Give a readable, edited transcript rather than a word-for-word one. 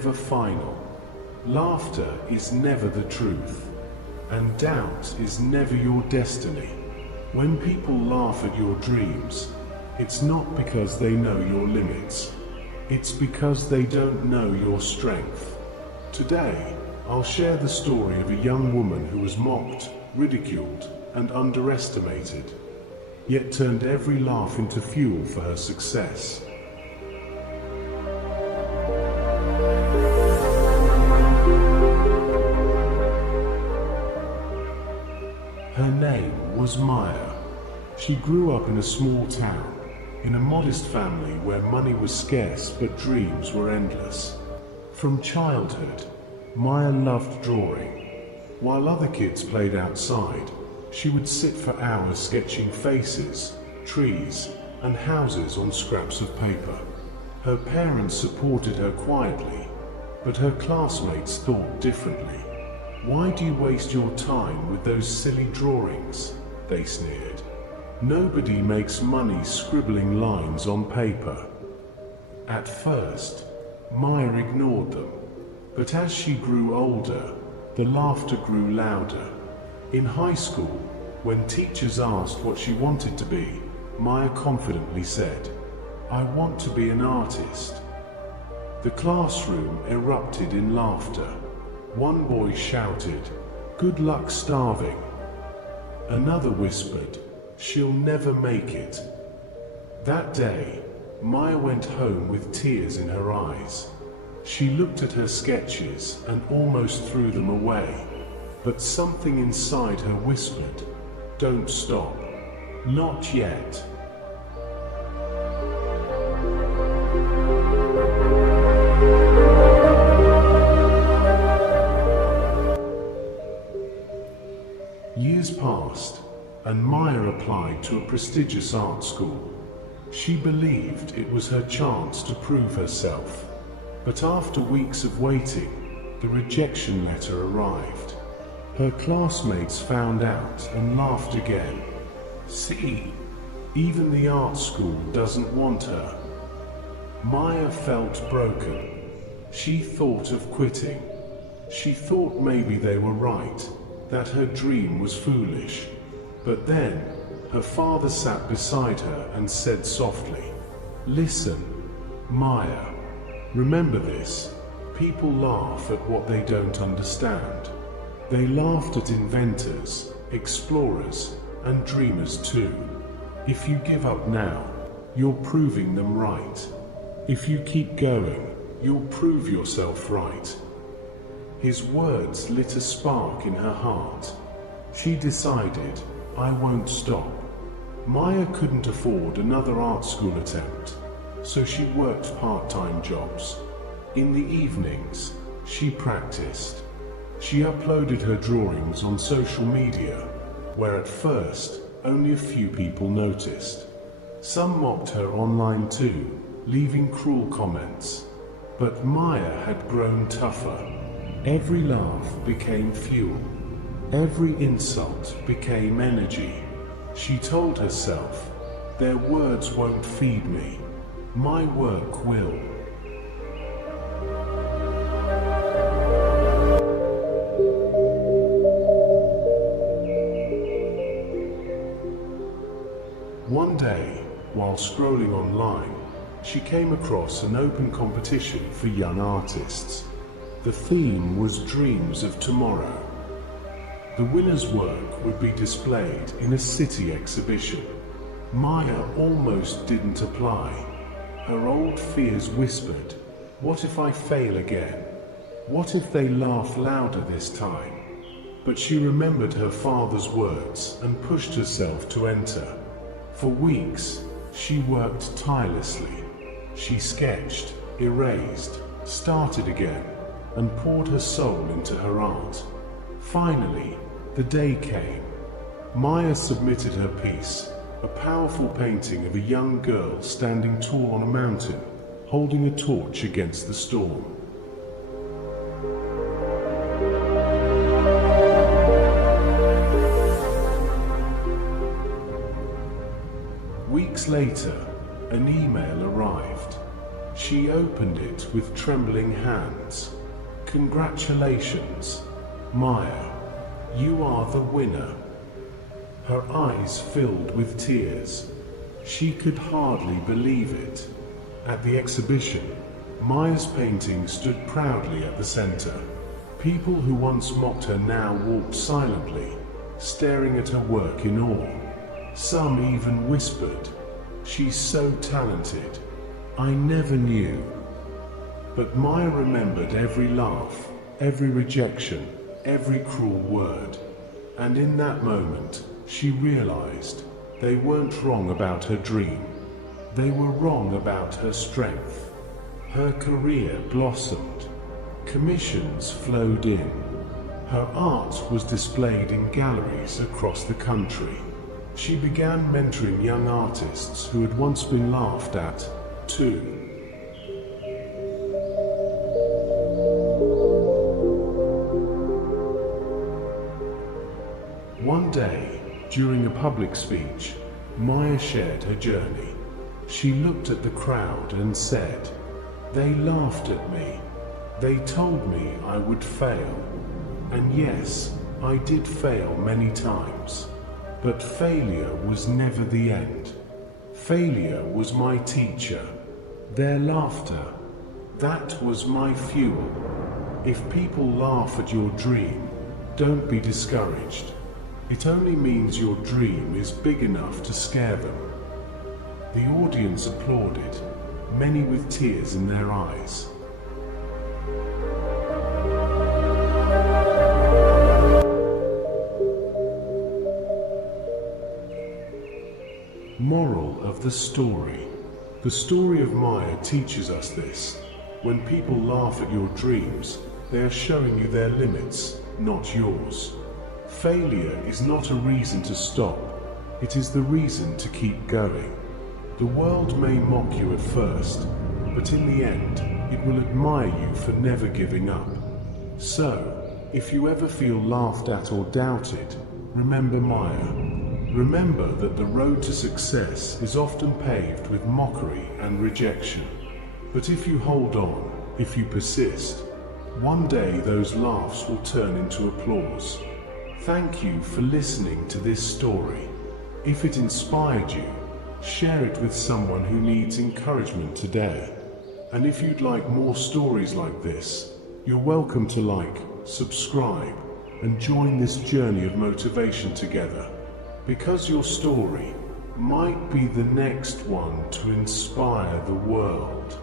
never final. Laughter is never the truth. And doubt is never your destiny. When people laugh at your dreams, it's not because they know your limits. It's because they don't know your strength. Today, I'll share the story of a young woman who was mocked, ridiculed, and underestimated, yet turned every laugh into fuel for her success. Her name was Maya. She grew up in a small town, in a modest family where money was scarce but dreams were endless. From childhood, Maya loved drawing. While other kids played outside, she would sit for hours sketching faces, trees, and houses on scraps of paper. Her parents supported her quietly, but her classmates thought differently. "Why do you waste your time with those silly drawings?" they sneered. "Nobody makes money scribbling lines on paper." At first, Maya ignored them, but as she grew older, the laughter grew louder. In high school, when teachers asked what she wanted to be, Maya confidently said, "I want to be an artist." The classroom erupted in laughter. One boy shouted, "Good luck starving." Another whispered, "She'll never make it." That day, Maya went home with tears in her eyes. She looked at her sketches and almost threw them away. But something inside her whispered, "Don't stop. Not yet." Years passed, and Maya applied to a prestigious art school. She believed it was her chance to prove herself. But after weeks of waiting, the rejection letter arrived. Her classmates found out and laughed again. "See, even the art school doesn't want her." Maya felt broken. She thought of quitting. She thought maybe they were right, that her dream was foolish. But then, her father sat beside her and said softly, "Listen, Maya, remember this. People laugh at what they don't understand. They laughed at inventors, explorers, and dreamers too. If you give up now, you're proving them right. If you keep going, you'll prove yourself right." His words lit a spark in her heart. She decided, "I won't stop." Maya couldn't afford another art school attempt, so she worked part-time jobs. In the evenings, she practiced. She uploaded her drawings on social media, where at first only a few people noticed. Some mocked her online too, leaving cruel comments. But Maya had grown tougher. Every laugh became fuel. Every insult became energy. She told herself, "Their words won't feed me. My work will." One day, while scrolling online, she came across an open competition for young artists. The theme was Dreams of Tomorrow. The winner's work would be displayed in a city exhibition. Maya almost didn't apply. Her old fears whispered, "What if I fail again? What if they laugh louder this time?" But she remembered her father's words and pushed herself to enter. For weeks, she worked tirelessly. She sketched, erased, started again, and poured her soul into her art. Finally, the day came. Maya submitted her piece, a powerful painting of a young girl standing tall on a mountain, holding a torch against the storm. Weeks later, an email arrived. She opened it with trembling hands. "Congratulations, Maya. You are the winner." Her eyes filled with tears. She could hardly believe it. At the exhibition, Maya's painting stood proudly at the center. People who once mocked her now walked silently, staring at her work in awe. Some even whispered, "She's so talented. I never knew." But Maya remembered every laugh, every rejection, every cruel word. And in that moment, she realized they weren't wrong about her dream. They were wrong about her strength. Her career blossomed. Commissions flowed in. Her art was displayed in galleries across the country. She began mentoring young artists who had once been laughed at, too. One day, during a public speech, Maya shared her journey. She looked at the crowd and said, "They laughed at me. They told me I would fail. And yes, I did fail many times. But failure was never the end. Failure was my teacher. Their laughter, that was my fuel. If people laugh at your dream, don't be discouraged. It only means your dream is big enough to scare them." The audience applauded, many with tears in their eyes. Moral of the story. The story of Maya teaches us this. When people laugh at your dreams, they are showing you their limits, not yours. Failure is not a reason to stop. It is the reason to keep going. The world may mock you at first, but in the end, it will admire you for never giving up. So, if you ever feel laughed at or doubted, remember Maya. Remember that the road to success is often paved with mockery and rejection. But if you hold on, if you persist, one day those laughs will turn into applause. Thank you for listening to this story. If it inspired you, share it with someone who needs encouragement today. And if you'd like more stories like this, you're welcome to like, subscribe, and join this journey of motivation together. Because your story might be the next one to inspire the world.